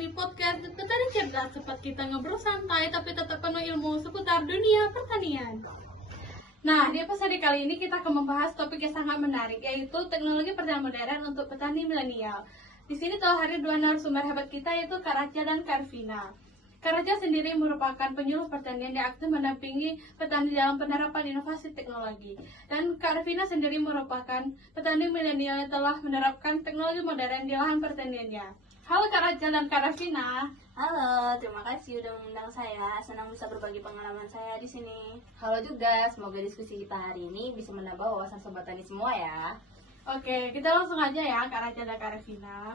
di podcast Petani Cerdas, tempat kita ngobrol santai tapi tetap penuh ilmu seputar dunia pertanian. Nah, di episode kali ini kita akan membahas topik yang sangat menarik, yaitu teknologi pertanian modern untuk petani milenial. Di sini telah hadir dua narasumber hebat kita, yaitu Kak Raja dan Kak Arvina. Kak Raja sendiri merupakan penyuluh pertanian yang aktif mendampingi petani dalam penerapan inovasi teknologi. Dan Kak Arvina sendiri merupakan petani milenial yang telah menerapkan teknologi modern di lahan pertaniannya. Halo Kak Raja dan Kak Arvina. Halo, terima kasih udah mengundang saya. Senang bisa berbagi pengalaman saya di sini. Halo juga, semoga diskusi kita hari ini bisa menambah wawasan sobat tani semua ya. Oke, kita langsung aja ya Kak Raja dan Kak Arvina.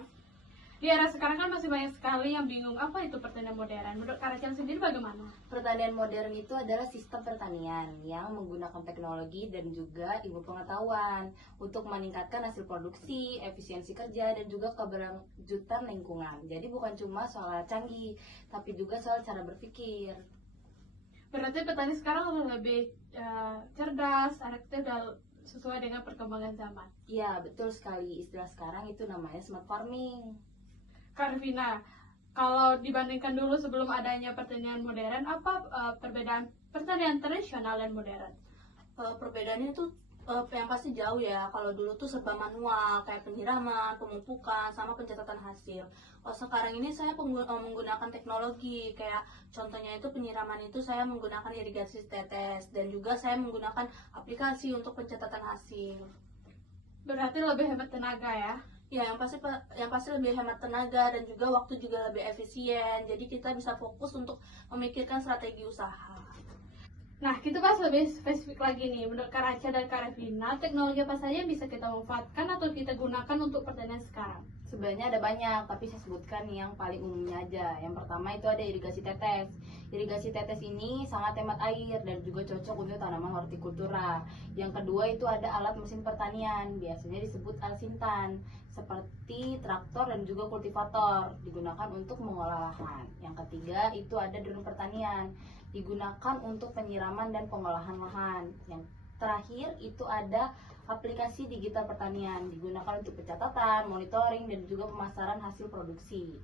Di era sekarang kan masih banyak sekali yang bingung apa itu pertanian modern. Menurut Kak Raja sendiri bagaimana? Pertanian modern itu adalah sistem pertanian yang menggunakan teknologi dan juga ilmu pengetahuan untuk meningkatkan hasil produksi, efisiensi kerja, dan juga keberlanjutan lingkungan. Jadi bukan cuma soal canggih, tapi juga soal cara berpikir. Berarti petani sekarang lebih cerdas, adaptif dan sesuai dengan perkembangan zaman. Iya, betul sekali. Istilah sekarang itu namanya smart farming. Kak Arvina, kalau dibandingkan dulu sebelum adanya pertanian modern, apa perbedaan pertanian tradisional dan modern? Perbedaannya itu yang pasti jauh ya. Kalau dulu tuh serba manual, kayak penyiraman, pemupukan, sama pencatatan hasil. Kalau sekarang ini saya menggunakan teknologi, kayak contohnya itu penyiraman itu saya menggunakan irigasi tetes, dan juga saya menggunakan aplikasi untuk pencatatan hasil. Berarti lebih hemat tenaga ya? Ya, yang pasti lebih hemat tenaga dan juga waktu juga lebih efisien. Jadi kita bisa fokus untuk memikirkan strategi usaha. Nah, kita bahas lebih spesifik lagi nih. Menurut Kak Raja dan Kak Arvina, teknologi apa saja yang bisa kita manfaatkan atau kita gunakan untuk pertanian sekarang? Sebenarnya ada banyak, tapi saya sebutkan yang paling umumnya aja. Yang pertama itu ada irigasi tetes. Irigasi tetes ini sangat hemat air dan juga cocok untuk tanaman hortikultura. Yang kedua itu ada alat mesin pertanian, biasanya disebut alsintan, seperti traktor dan juga kultivator, digunakan untuk mengolah lahan. Yang ketiga itu ada drone pertanian, digunakan untuk penyiraman dan pengolahan lahan. Yang terakhir itu ada aplikasi digital pertanian, digunakan untuk pencatatan, monitoring, dan juga pemasaran hasil produksi.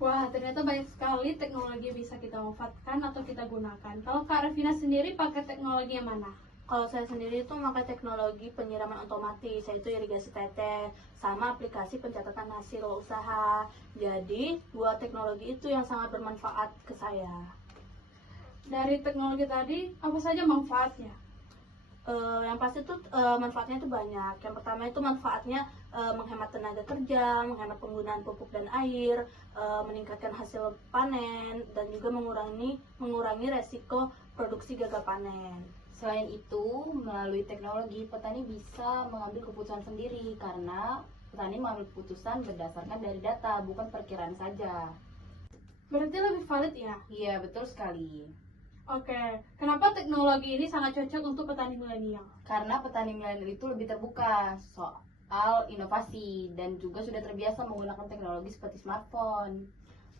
Wah, ternyata banyak sekali teknologi yang bisa kita manfaatkan atau kita gunakan. Kalau Kak Arvina sendiri pakai teknologi yang mana? Kalau saya sendiri itu memakai teknologi penyiraman otomatis, yaitu irigasi tetes, sama aplikasi pencatatan hasil usaha. Jadi, dua teknologi itu yang sangat bermanfaat ke saya. Dari teknologi tadi, apa saja manfaatnya? Yang pasti itu manfaatnya itu banyak. Yang pertama itu manfaatnya menghemat tenaga kerja, menghemat penggunaan pupuk dan air, meningkatkan hasil panen, dan juga mengurangi resiko produksi gagal panen. Selain itu, melalui teknologi, petani bisa mengambil keputusan sendiri karena petani mengambil keputusan berdasarkan dari data, bukan perkiraan saja. Berarti lebih valid ya? Iya, betul sekali. Oke, kenapa teknologi ini sangat cocok untuk petani milenial? Karena petani milenial itu lebih terbuka soal inovasi dan juga sudah terbiasa menggunakan teknologi seperti smartphone.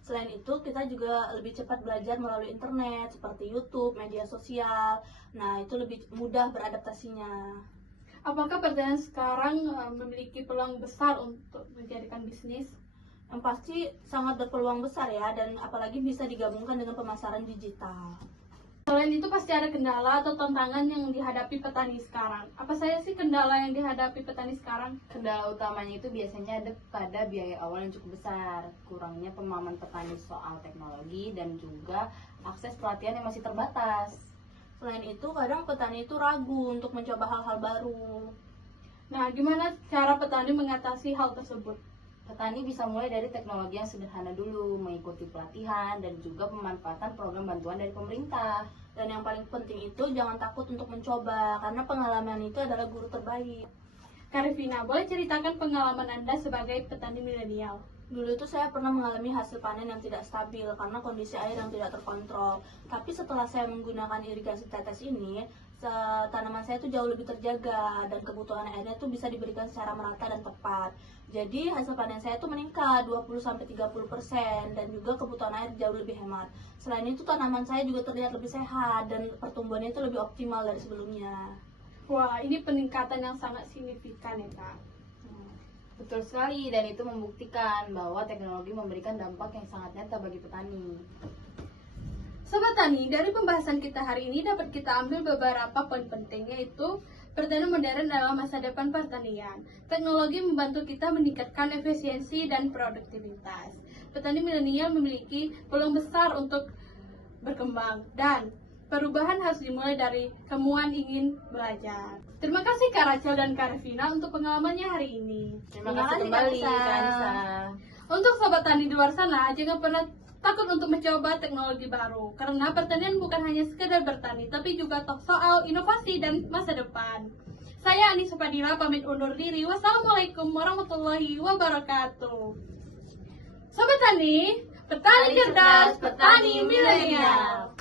Selain itu, kita juga lebih cepat belajar melalui internet seperti YouTube, media sosial. Nah, itu lebih mudah beradaptasinya. Apakah pertanian sekarang memiliki peluang besar untuk menjadikan bisnis? Yang pasti sangat berpeluang besar ya, dan apalagi bisa digabungkan dengan pemasaran digital. Selain itu pasti ada kendala atau tantangan yang dihadapi petani sekarang. Apa saja sih kendala yang dihadapi petani sekarang? Kendala utamanya itu biasanya ada pada biaya awal yang cukup besar, kurangnya pemahaman petani soal teknologi, dan juga akses pelatihan yang masih terbatas. Selain itu, kadang petani itu ragu untuk mencoba hal-hal baru. Nah, gimana cara petani mengatasi hal tersebut? Petani bisa mulai dari teknologi yang sederhana dulu, mengikuti pelatihan, dan juga pemanfaatan program bantuan dari pemerintah. Dan yang paling penting itu jangan takut untuk mencoba, karena pengalaman itu adalah guru terbaik. Kak Arvina, boleh ceritakan pengalaman Anda sebagai petani milenial? Dulu itu saya pernah mengalami hasil panen yang tidak stabil karena kondisi air yang tidak terkontrol. Tapi setelah saya menggunakan irigasi tetes ini, tanaman saya itu jauh lebih terjaga dan kebutuhan airnya itu bisa diberikan secara merata dan tepat. Jadi hasil panen saya itu meningkat 20-30% dan juga kebutuhan air jauh lebih hemat. Selain itu tanaman saya juga terlihat lebih sehat dan pertumbuhannya itu lebih optimal dari sebelumnya. Wah, ini peningkatan yang sangat signifikan ya Kak. Betul sekali, dan itu membuktikan bahwa teknologi memberikan dampak yang sangat nyata bagi petani. Sobat Tani, dari pembahasan kita hari ini dapat kita ambil beberapa poin penting, yaitu pertanian modern adalah masa depan pertanian. Teknologi membantu kita meningkatkan efisiensi dan produktivitas. Petani milenial memiliki peluang besar untuk berkembang, dan perubahan harus dimulai dari kemauan ingin belajar. Terima kasih Kak Rachel dan Kak Revina untuk pengalamannya hari ini. Terima Terima kasih kasih, kembali Kak Kak Anissa. Anissa. Untuk Sobat Tani di luar sana, jangan pernah takut untuk mencoba teknologi baru, karena pertanian bukan hanya sekedar bertani, tapi juga soal inovasi dan masa depan. Saya Anissa Padilla pamit undur diri. Wassalamualaikum warahmatullahi wabarakatuh. Sobat Tani, petani cerdas, petani milenial.